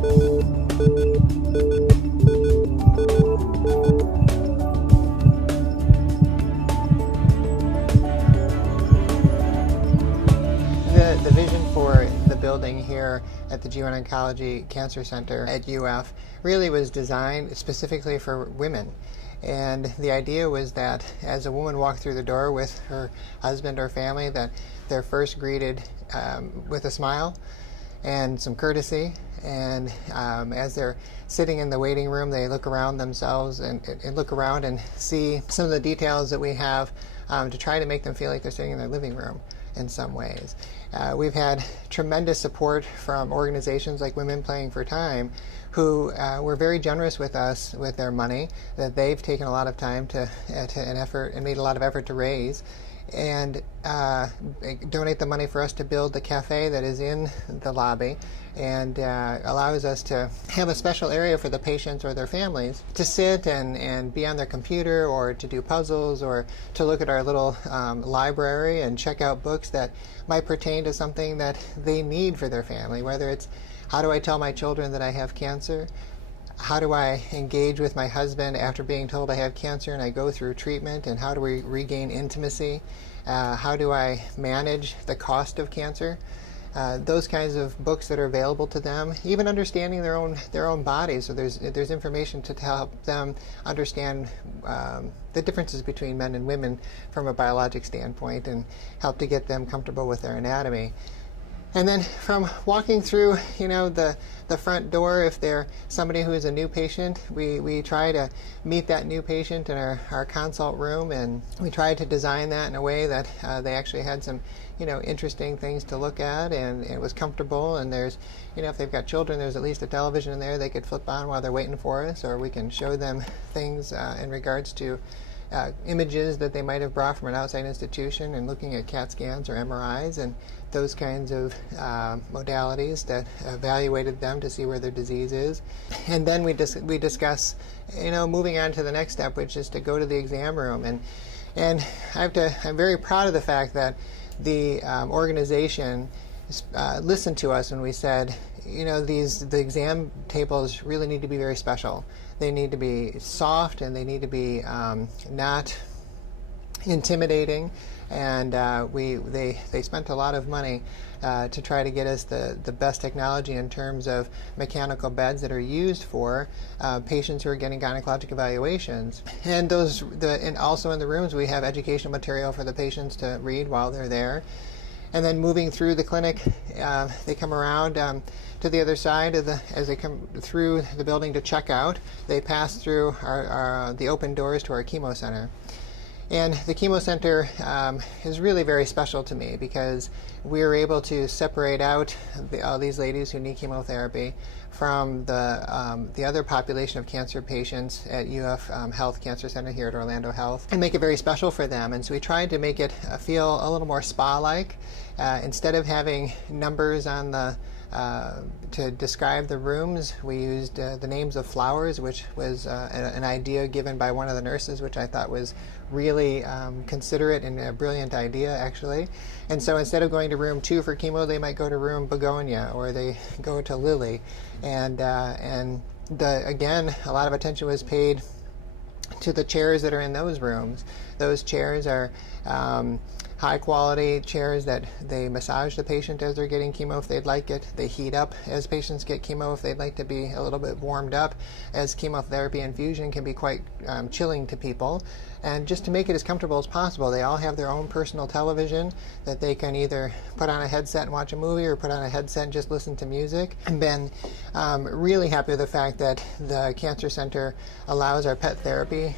The vision for the building here at the Gynecologic Cancer Center at UF really was designed specifically for women. And the idea was that as a woman walked through the door with her husband or family, that they're first greeted with a smile and some courtesy. And as they're sitting in the waiting room, they look around themselves and look around and see some of the details that we have to try to make them feel like they're sitting in their living room in some ways. We've had tremendous support from organizations like Women Playing for Time, who were very generous with us with their money that they've taken a lot of time to and made a lot of effort to raise, and donate the money for us to build the cafe that is in the lobby, and allows us to have a special area for the patients or their families to sit and be on their computer, or to do puzzles, or to look at our little library and check out books that might pertain to something that they need for their family, whether it's how do I tell my children that I have cancer? How do I engage with my husband after being told I have cancer and I go through treatment, and how do we regain intimacy? How do I manage the cost of cancer? Those kinds of books that are available to them, even understanding their own bodies. So there's information to help them understand the differences between men and women from a biologic standpoint, and help to get them comfortable with their anatomy. And then from walking through, the front door, if they're somebody who is a new patient, we try to meet that new patient in our consult room, and we try to design that in a way that they actually had some, interesting things to look at, and it was comfortable. And there's, if they've got children, there's at least a television in there they could flip on while they're waiting for us, or we can show them things in regards to images that they might have brought from an outside institution, and looking at CAT scans or MRIs and those kinds of modalities that evaluated them to see where their disease is. And then we discuss, moving on to the next step, which is to go to the exam room. And I'm very proud of the fact that the organization listened to us when we said, the exam tables really need to be very special. They need to be soft, and they need to be not intimidating. And they spent a lot of money to try to get us the best technology in terms of mechanical beds that are used for patients who are getting gynecologic evaluations. And and also in the rooms we have educational material for the patients to read while they're there. And then moving through the clinic, they come around to the other side as they come through the building to check out. They pass through the open doors to our chemo center. And the chemo center is really very special to me, because we are able to separate out all these ladies who need chemotherapy from the other population of cancer patients at UF Health Cancer Center here at Orlando Health, and make it very special for them. And so we tried to make it feel a little more spa-like. Instead of having numbers on to describe the rooms, we used the names of flowers, which was an idea given by one of the nurses, which I thought was really considerate and a brilliant idea, actually. And so instead of going to room 2 for chemo, they might go to room Begonia, or they go to Lily. And again, a lot of attention was paid to the chairs that are in those rooms. Those chairs are high quality chairs that they massage the patient as they're getting chemo if they'd like it. They heat up as patients get chemo if they'd like to be a little bit warmed up, as chemotherapy infusion can be quite chilling to people. And just to make it as comfortable as possible, they all have their own personal television that they can either put on a headset and watch a movie, or put on a headset and just listen to music. And been really happy with the fact that the Cancer Center allows our pet therapy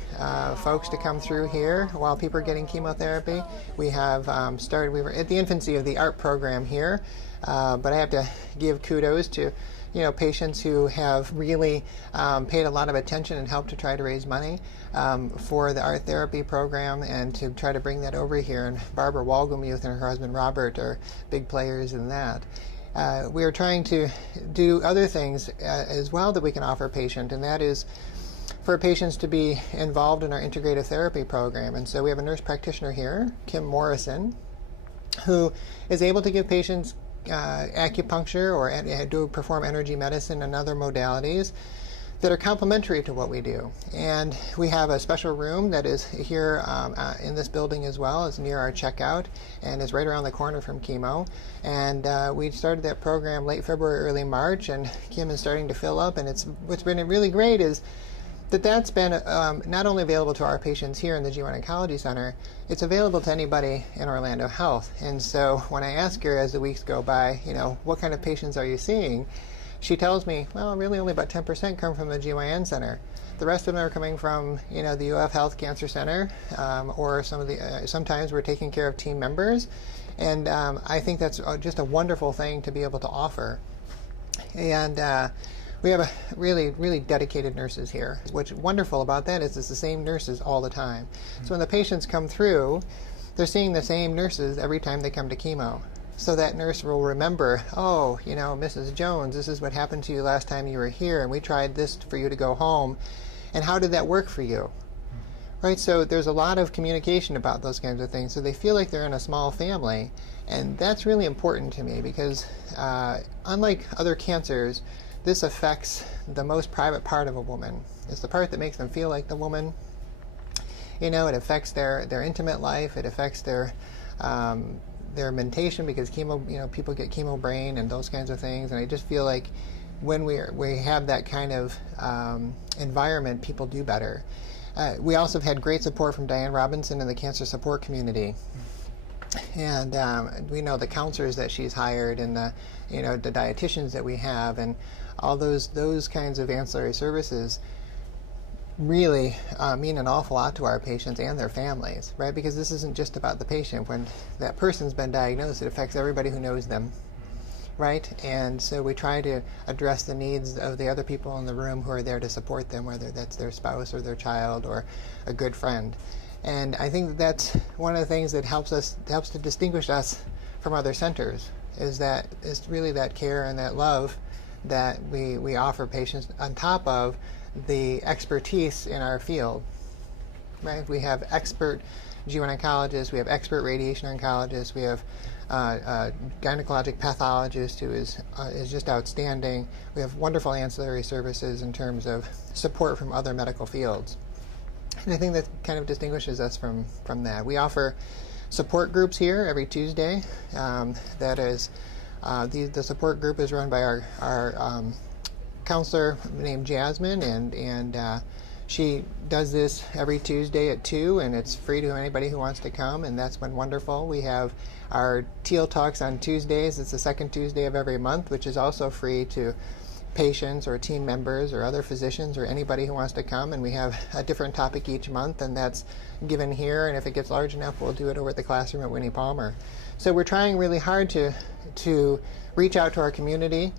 folks to come through here while people are getting chemotherapy. We have we were at the infancy of the art program here, but I have to give kudos to patients who have really paid a lot of attention and helped to try to raise money for the art therapy program, and to try to bring that over here. And Barbara Walgamuth and her husband Robert are big players in that. We are trying to do other things as well that we can offer a patient, and that is for patients to be involved in our integrative therapy program. And so we have a nurse practitioner here, Kim Morrison, who is able to give patients acupuncture or do perform energy medicine and other modalities that are complementary to what we do. And we have a special room that is here in this building as well. It's near our checkout and is right around the corner from chemo. And we started that program late February, early March, and Kim is starting to fill up. And what's been really great is that's been not only available to our patients here in the G1 Oncology Center, it's available to anybody in Orlando Health. And so when I ask her as the weeks go by, what kind of patients are you seeing? She tells me, well, really only about 10% come from the GYN Center. The rest of them are coming from, the UF Health Cancer Center, or sometimes we're taking care of team members. And I think that's just a wonderful thing to be able to offer. And we have really, really dedicated nurses here. What's wonderful about that is it's the same nurses all the time. So when the patients come through, they're seeing the same nurses every time they come to chemo. So that nurse will remember, oh, Mrs. Jones, this is what happened to you last time you were here, and we tried this for you to go home. And how did that work for you? Right, so there's a lot of communication about those kinds of things. So they feel like they're in a small family. And that's really important to me because unlike other cancers, this affects the most private part of a woman. It's the part that makes them feel like the woman. It affects their intimate life. It affects their mentation because chemo, people get chemo brain and those kinds of things. And I just feel like when we have that kind of environment, people do better. We also have had great support from Diane Robinson and the cancer support community. And we know the counselors that she's hired and the dietitians that we have and all those kinds of ancillary services really mean an awful lot to our patients and their families, right? Because this isn't just about the patient. When that person's been diagnosed, it affects everybody who knows them, right? And so we try to address the needs of the other people in the room who are there to support them, whether that's their spouse or their child or a good friend. And I think that's one of the things that helps to distinguish us from other centers is really that care and that love that we offer patients on top of the expertise in our field, right? We have expert G1 oncologists, we have expert radiation oncologists, we have a gynecologic pathologist who is just outstanding. We have wonderful ancillary services in terms of support from other medical fields. And I think that kind of distinguishes us from that. We offer support groups here every Tuesday. That is, the support group is run by our counselor named Jasmine, and she does this every Tuesday at 2, and it's free to anybody who wants to come, and that's been wonderful. We have our Teal Talks on Tuesdays. It's the second Tuesday of every month, which is also free to patients or team members or other physicians or anybody who wants to come, and we have a different topic each month, and that's given here, and if it gets large enough, we'll do it over at the classroom at Winnie Palmer. So we're trying really hard to reach out to our community,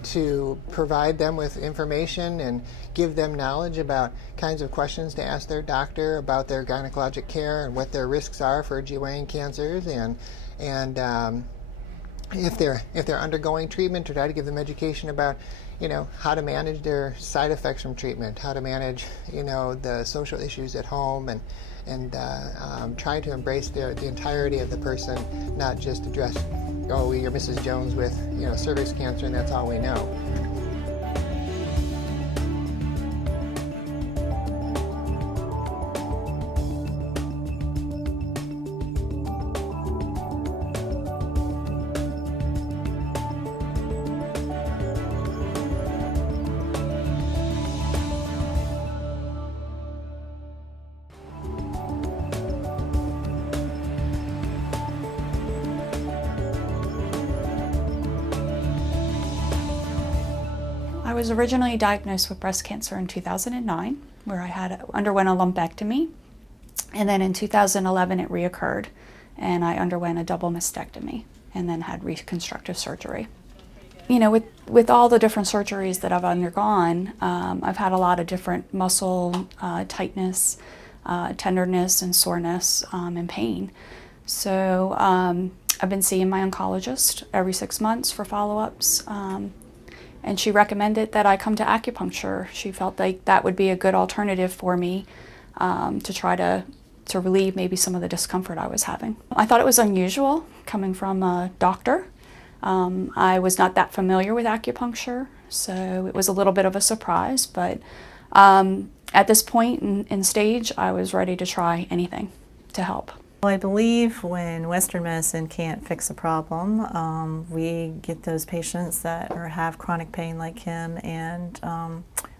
to provide them with information and give them knowledge about kinds of questions to ask their doctor about their gynecologic care and what their risks are for GYN cancers, and if they're undergoing treatment, to try to give them education about how to manage their side effects from treatment, how to manage the social issues at home, and try to embrace the entirety of the person, not just address, oh, you're Mrs. Jones with cervix cancer and that's all we know. I was originally diagnosed with breast cancer in 2009, where I underwent a lumpectomy, and then in 2011 it reoccurred, and I underwent a double mastectomy, and then had reconstructive surgery. With all the different surgeries that I've undergone, I've had a lot of different muscle tightness, tenderness, and soreness, and pain. So I've been seeing my oncologist every 6 months for follow-ups. And she recommended that I come to acupuncture. She felt like that would be a good alternative for me to try to relieve maybe some of the discomfort I was having. I thought it was unusual coming from a doctor I was not that familiar with acupuncture, so it was a little bit of a surprise, but at this point in stage, I was ready to try anything to help. Well, I believe when Western medicine can't fix a problem, we get those patients that have chronic pain like him, and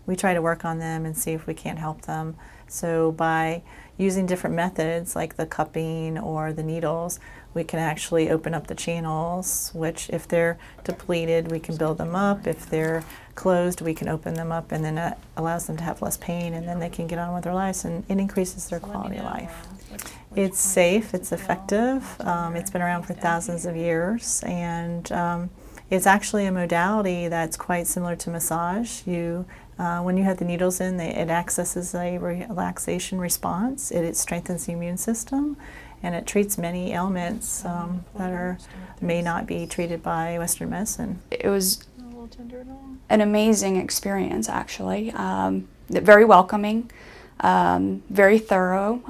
we try to work on them and see if we can't help them. So by using different methods like the cupping or the needles, we can actually open up the channels, which if they're depleted, we can build them up. If they're closed, we can open them up, and then that allows them to have less pain, and then they can get on with their lives, and it increases their quality of life. It's safe, it's effective, it's been around for thousands of years, and it's actually a modality that's quite similar to massage. When you have the needles in, it accesses a relaxation response, it strengthens the immune system, and it treats many ailments that may not be treated by Western medicine. It was an amazing experience, actually. Very welcoming, very thorough.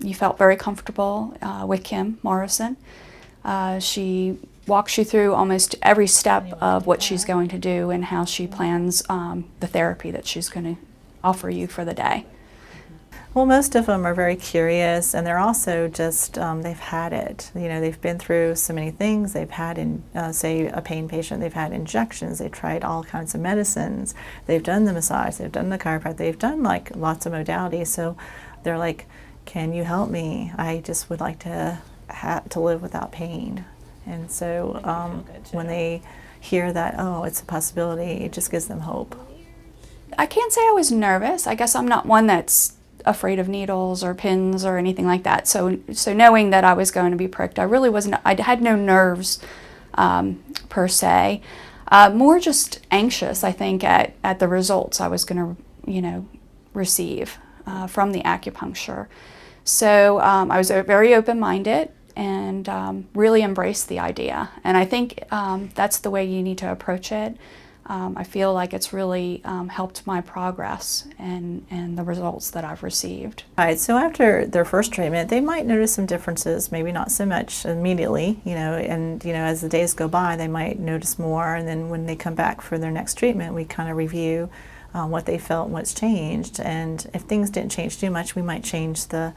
You felt very comfortable with Kim Morrison. She walks you through almost every step of what she's going to do and how she plans the therapy that she's going to offer you for the day. Well, most of them are very curious, and they're also just, they've had it. You know, they've been through so many things. They've had, say, a pain patient, they've had injections, they've tried all kinds of medicines, they've done the massage, they've done the chiropractic, they've done like lots of modalities. So they're like, can you help me? I just would like to live without pain. And so when they hear that, oh, it's a possibility, it just gives them hope. I can't say I was nervous. I guess I'm not one that's afraid of needles or pins or anything like that. So knowing that I was going to be pricked, I really wasn't. I had no nerves per se. More just anxious, I think, at the results I was going to, receive from the acupuncture. So I was very open-minded and really embraced the idea. And I think that's the way you need to approach it. I feel like it's really helped my progress and the results that I've received. All right, so after their first treatment, they might notice some differences, maybe not so much immediately, and as the days go by, they might notice more, and then when they come back for their next treatment, we kind of review what they felt and what's changed, and if things didn't change too much, we might change the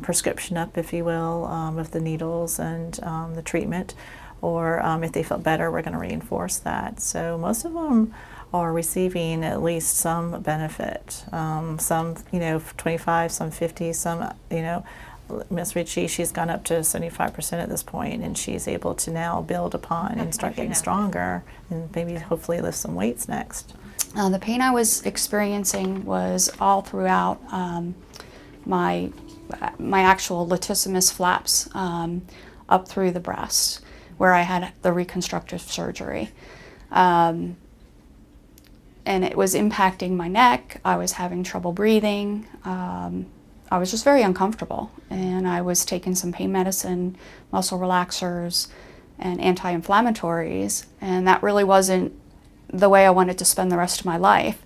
prescription up, if you will, of the needles and the treatment. Or if they felt better, we're going to reinforce that. So most of them are receiving at least some benefit. Some, 25, some 50, some, Miss Ritchie, she's gone up to 75% at this point, and she's able to now build upon and start getting stronger, and maybe hopefully lift some weights next. The pain I was experiencing was all throughout my actual latissimus flaps up through the breast, where I had the reconstructive surgery. And it was impacting my neck. I was having trouble breathing. I was just very uncomfortable. And I was taking some pain medicine, muscle relaxers, and anti-inflammatories. And that really wasn't the way I wanted to spend the rest of my life.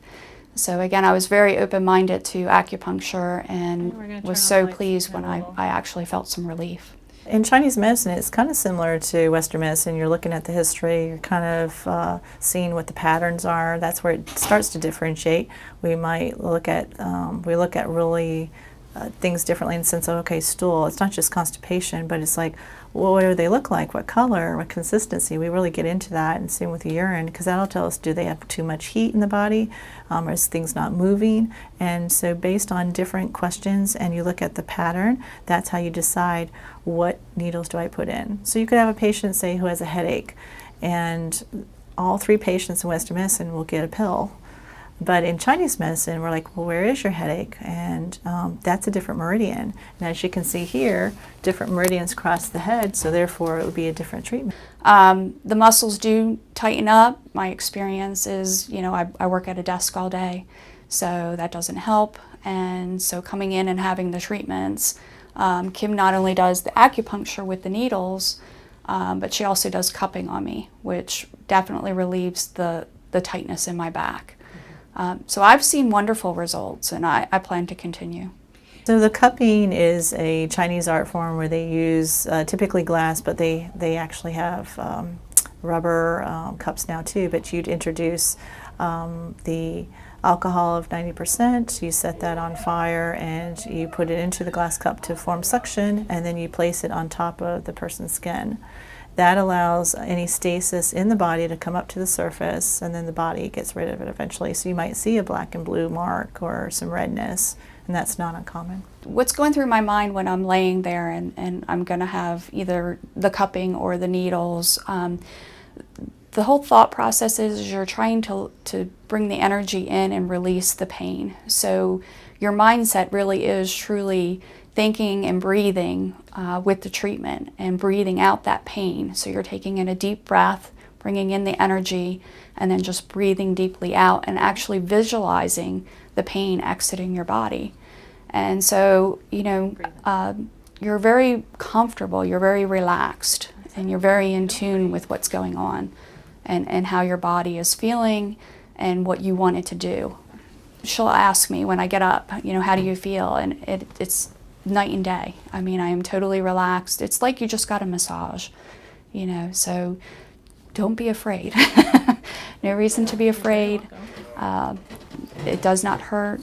So again, I was very open-minded to acupuncture and was so pleased when I actually felt some relief. In Chinese medicine, it's kind of similar to Western medicine. You're looking at the history, you're kind of seeing what the patterns are. That's where it starts to differentiate. We might look at, really things differently in the sense of, okay, stool, it's not just constipation, but it's like, well, what do they look like? What color? What consistency? We really get into that, and same with the urine, because that'll tell us, do they have too much heat in the body? Or is things not moving? And so based on different questions, and you look at the pattern, that's how you decide what needles do I put in. So you could have a patient, say, who has a headache, and all 3 patients in Western medicine will get a pill. But in Chinese medicine, we're like, well, where is your headache? And that's a different meridian. And as you can see here, different meridians cross the head, so therefore it would be a different treatment. The muscles do tighten up. My experience is, I work at a desk all day, so that doesn't help. And so coming in and having the treatments, Kim not only does the acupuncture with the needles, but she also does cupping on me, which definitely relieves the tightness in my back. So I've seen wonderful results, and I plan to continue. So the cupping is a Chinese art form where they use typically glass, but they actually have rubber cups now too, but you'd introduce the alcohol of 90%, you set that on fire and you put it into the glass cup to form suction, and then you place it on top of the person's skin. That allows any stasis in the body to come up to the surface, and then the body gets rid of it eventually. So you might see a black and blue mark or some redness, and that's not uncommon. What's going through my mind when I'm laying there and I'm going to have either the cupping or the needles, the whole thought process is you're trying to bring the energy in and release the pain. So your mindset really is truly thinking and breathing with the treatment and breathing out that pain. So you're taking in a deep breath, bringing in the energy, and then just breathing deeply out and actually visualizing the pain exiting your body. And so, you know, you're very comfortable, you're very relaxed, and you're very in tune with what's going on and how your body is feeling and what you want it to do. She'll ask me when I get up, you know, how do you feel? And it's night and day. I mean, I am totally relaxed. It's like you just got a massage, you know, so don't be afraid. No reason to be afraid. It does not hurt.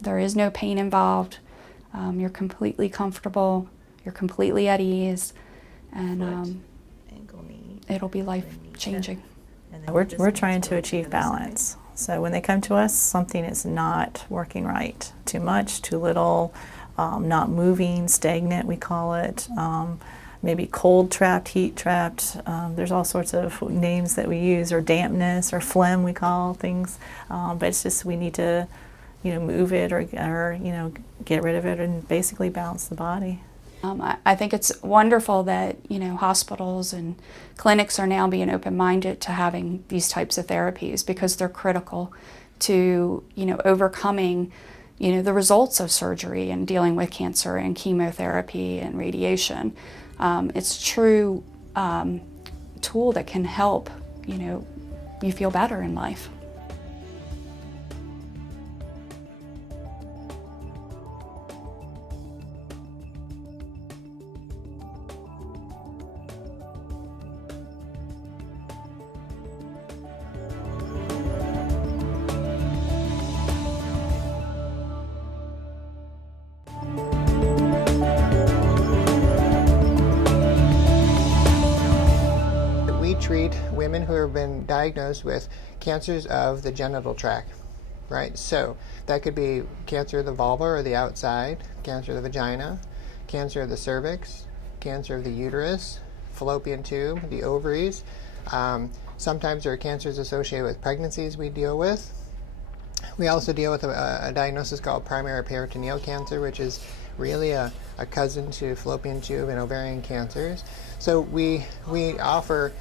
There is no pain involved. You're completely comfortable. You're completely at ease. And it'll be life-changing. We're trying to achieve balance. So when they come to us, something is not working right. Too much, too little, not moving, stagnant we call it, maybe cold trapped, heat trapped. There's all sorts of names that we use, or dampness, or phlegm we call things. But it's just we need to, you know, move it or you know, get rid of it and basically balance the body. I think it's wonderful that, you know, hospitals and clinics are now being open-minded to having these types of therapies, because they're critical to, you know, overcoming, you know, the results of surgery and dealing with cancer and chemotherapy and radiation. It's a true tool that can help, you know, you feel better in life. Treat women who have been diagnosed with cancers of the genital tract, right? So that could be cancer of the vulva or the outside, cancer of the vagina, cancer of the cervix, cancer of the uterus, fallopian tube, the ovaries. Sometimes there are cancers associated with pregnancies we deal with. We also deal with a diagnosis called primary peritoneal cancer, which is really a cousin to fallopian tube and ovarian cancers. So we offer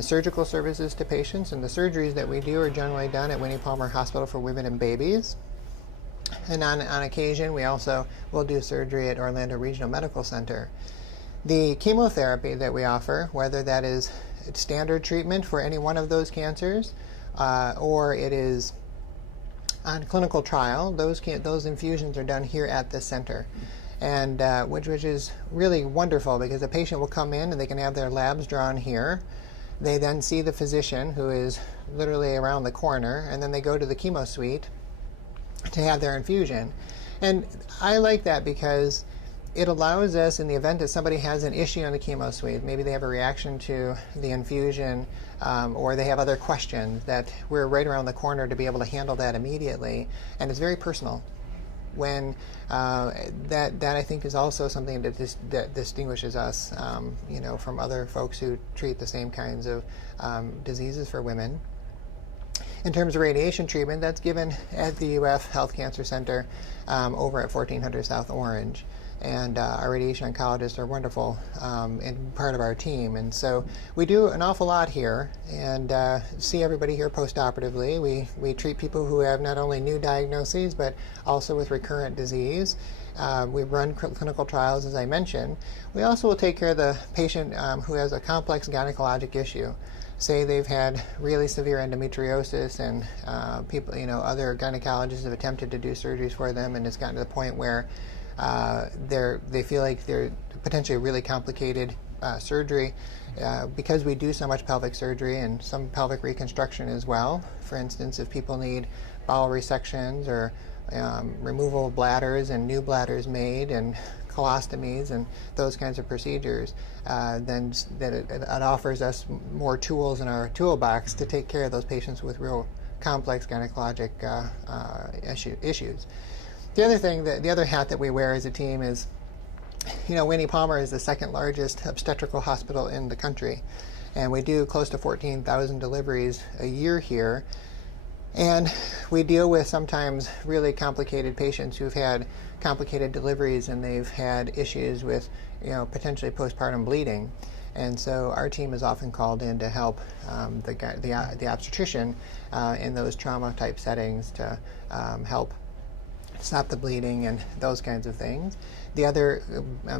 surgical services to patients, and the surgeries that we do are generally done at Winnie Palmer Hospital for Women and Babies. And on occasion, we also will do surgery at Orlando Regional Medical Center. The chemotherapy that we offer, whether that is standard treatment for any one of those cancers, or it is on clinical trial, those infusions are done here at the center. And which is really wonderful, because the patient will come in and they can have their labs drawn here. They then see the physician, who is literally around the corner, and then they go to the chemo suite to have their infusion. And I like that because it allows us, in the event that somebody has an issue in the chemo suite, maybe they have a reaction to the infusion, or they have other questions, that we're right around the corner to be able to handle that immediately. And it's very personal. When that I think is also something that distinguishes us, you know, from other folks who treat the same kinds of diseases for women. In terms of radiation treatment, that's given at the UF Health Cancer Center over at 1400 South Orange. And our radiation oncologists are wonderful and part of our team. And so we do an awful lot here, and see everybody here post-operatively. We treat people who have not only new diagnoses, but also with recurrent disease. We run clinical trials, as I mentioned. We also will take care of the patient who has a complex gynecologic issue. Say they've had really severe endometriosis, and people, you know, other gynecologists have attempted to do surgeries for them, and it's gotten to the point where they feel like they're potentially a really complicated surgery, because we do so much pelvic surgery and some pelvic reconstruction as well. For instance, if people need bowel resections or removal of bladders and new bladders made and colostomies and those kinds of procedures, then that it offers us more tools in our toolbox to take care of those patients with real complex gynecologic issues. The other hat that we wear as a team is, Winnie Palmer is the second largest obstetrical hospital in the country, and we do close to 14,000 deliveries a year here. And we deal with sometimes really complicated patients who've had complicated deliveries and they've had issues with, potentially postpartum bleeding. And so our team is often called in to help the obstetrician in those trauma type settings to help stop the bleeding and those kinds of things. The other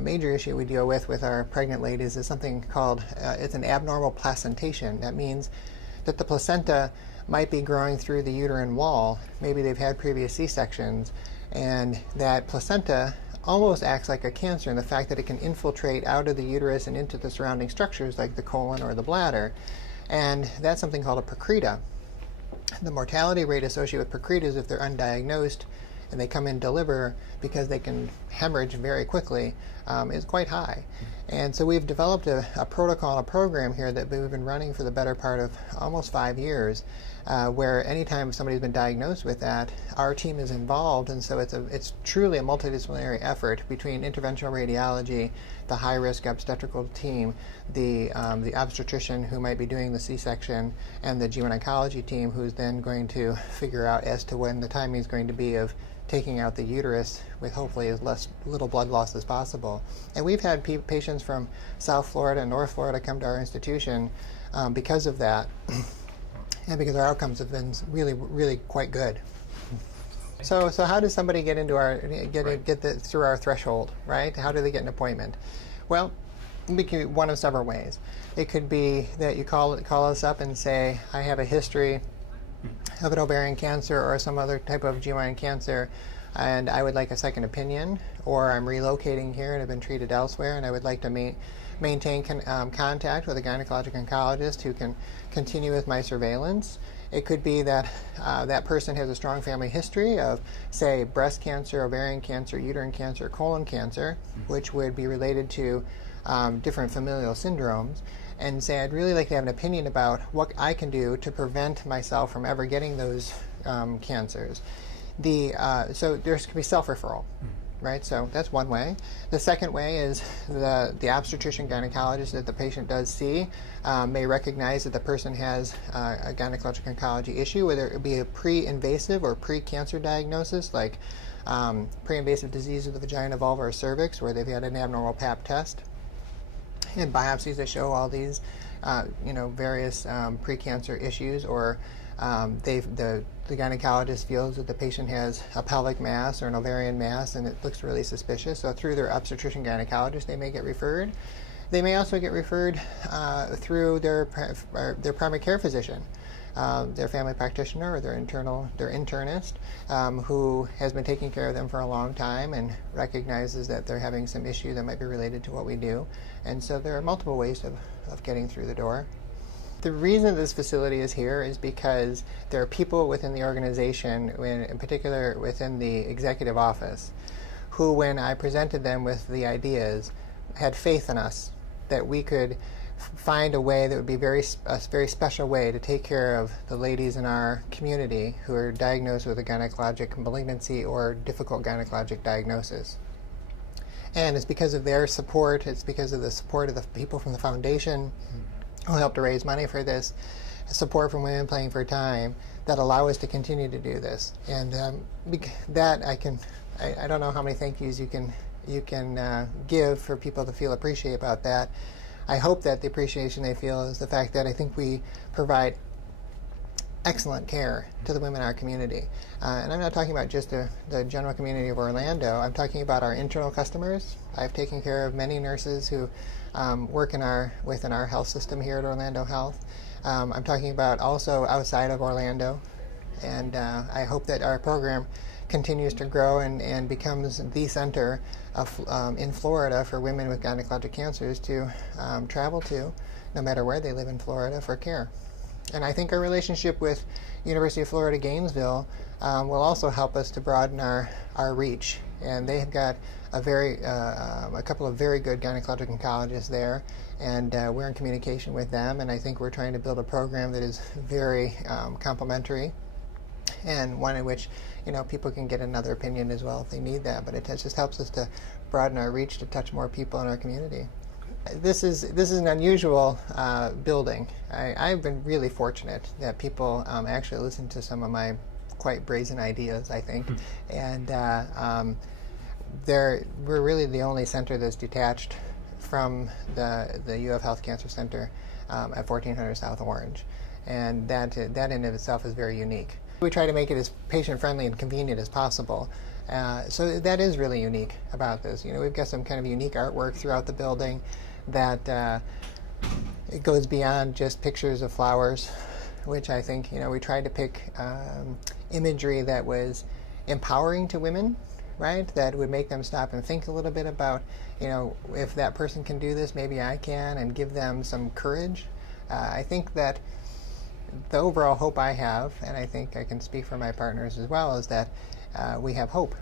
major issue we deal with our pregnant ladies is something called, it's an abnormal placentation. That means that the placenta might be growing through the uterine wall. Maybe they've had previous C-sections, and that placenta almost acts like a cancer in the fact that it can infiltrate out of the uterus and into the surrounding structures like the colon or the bladder. And that's something called a procreta. The mortality rate associated with procretas, if they're undiagnosed and they come in deliver because they can hemorrhage very quickly, is quite high. And so we've developed a protocol, a program here that we've been running for the better part of almost 5 years, where anytime somebody's been diagnosed with that, our team is involved, and so it's truly a multidisciplinary effort between interventional radiology, the high-risk obstetrical team, the obstetrician who might be doing the C-section, and the gynecology team who's then going to figure out as to when the timing is going to be of taking out the uterus with hopefully as little blood loss as possible. And we've had patients from South Florida and North Florida come to our institution because of that, and because our outcomes have been really, really quite good. So how does somebody get into through our threshold, right? How do they get an appointment? Well, it could be one of several ways. It could be that you call us up and say, I have a history of an ovarian cancer or some other type of GYN cancer, and I would like a second opinion, or I'm relocating here and have been treated elsewhere, and I would like to maintain contact with a gynecologic oncologist who can continue with my surveillance. It could be that that person has a strong family history of, say, breast cancer, ovarian cancer, uterine cancer, colon cancer, which would be related to different familial syndromes, and say, I'd really like to have an opinion about what I can do to prevent myself from ever getting those cancers. So there could be self-referral, right? So that's one way. The second way is the obstetrician gynecologist that the patient does see may recognize that the person has a gynecologic oncology issue, whether it be a pre-invasive or pre-cancer diagnosis, like pre-invasive disease of the vagina, vulva, or cervix, where they've had an abnormal pap test. In biopsies that show all these, various precancer issues, or the gynecologist feels that the patient has a pelvic mass or an ovarian mass and it looks really suspicious. So through their obstetrician gynecologist, they may get referred. They may also get referred through their primary care physician, their family practitioner or their internist, who has been taking care of them for a long time and recognizes that they're having some issue that might be related to what we do. And so there are multiple ways of getting through the door. The reason this facility is here is because there are people within the organization, in particular within the executive office, who, when I presented them with the ideas, had faith in us that we could find a way that would be a very special way to take care of the ladies in our community who are diagnosed with a gynecologic malignancy or difficult gynecologic diagnosis. And it's because of their support, it's because of the support of the people from the foundation who helped to raise money for this, support from Women Playing for Time, that allow us to continue to do this. And that I don't know how many thank yous you can give for people to feel appreciated about that. I hope that the appreciation they feel is the fact that I think we provide excellent care to the women in our community. And I'm not talking about just the general community of Orlando. I'm talking about our internal customers. I've taken care of many nurses who work within our health system here at Orlando Health. I'm talking about also outside of Orlando. And I hope that our program continues to grow and becomes the center of, in Florida for women with gynecologic cancers to travel to, no matter where they live in Florida, for care. And I think our relationship with University of Florida Gainesville will also help us to broaden our reach. And they have got a couple of very good gynecologic oncologists there, and we're in communication with them. And I think we're trying to build a program that is very complementary, and one in which people can get another opinion as well if they need that. But it just helps us to broaden our reach to touch more people in our community. This is an unusual building. I've been really fortunate that people actually listen to some of my quite brazen ideas, I think, and we're really the only center that's detached from the UF Health Cancer Center at 1400 South Orange, and that in and of itself is very unique. We try to make it as patient-friendly and convenient as possible. So that is really unique about this. We've got some kind of unique artwork throughout the building that it goes beyond just pictures of flowers, which I think we tried to pick imagery that was empowering to women, right? That would make them stop and think a little bit about, if that person can do this, maybe I can, and give them some courage. I think that the overall hope I have, and I think I can speak for my partners as well, is that we have hope.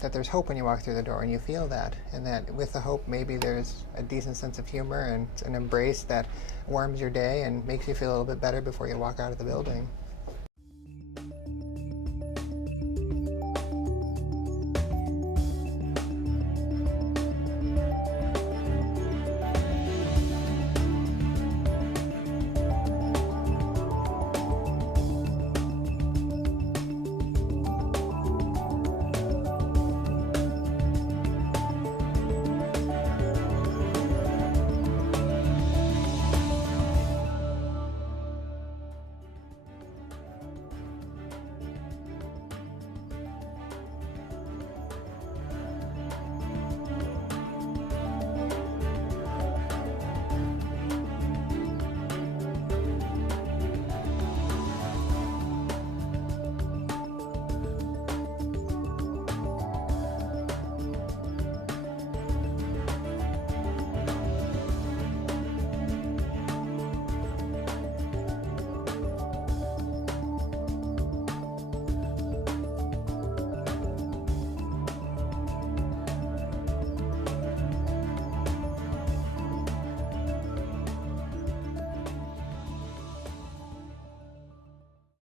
That there's hope when you walk through the door and you feel that, and that with the hope maybe there's a decent sense of humor and an embrace that warms your day and makes you feel a little bit better before you walk out of the building.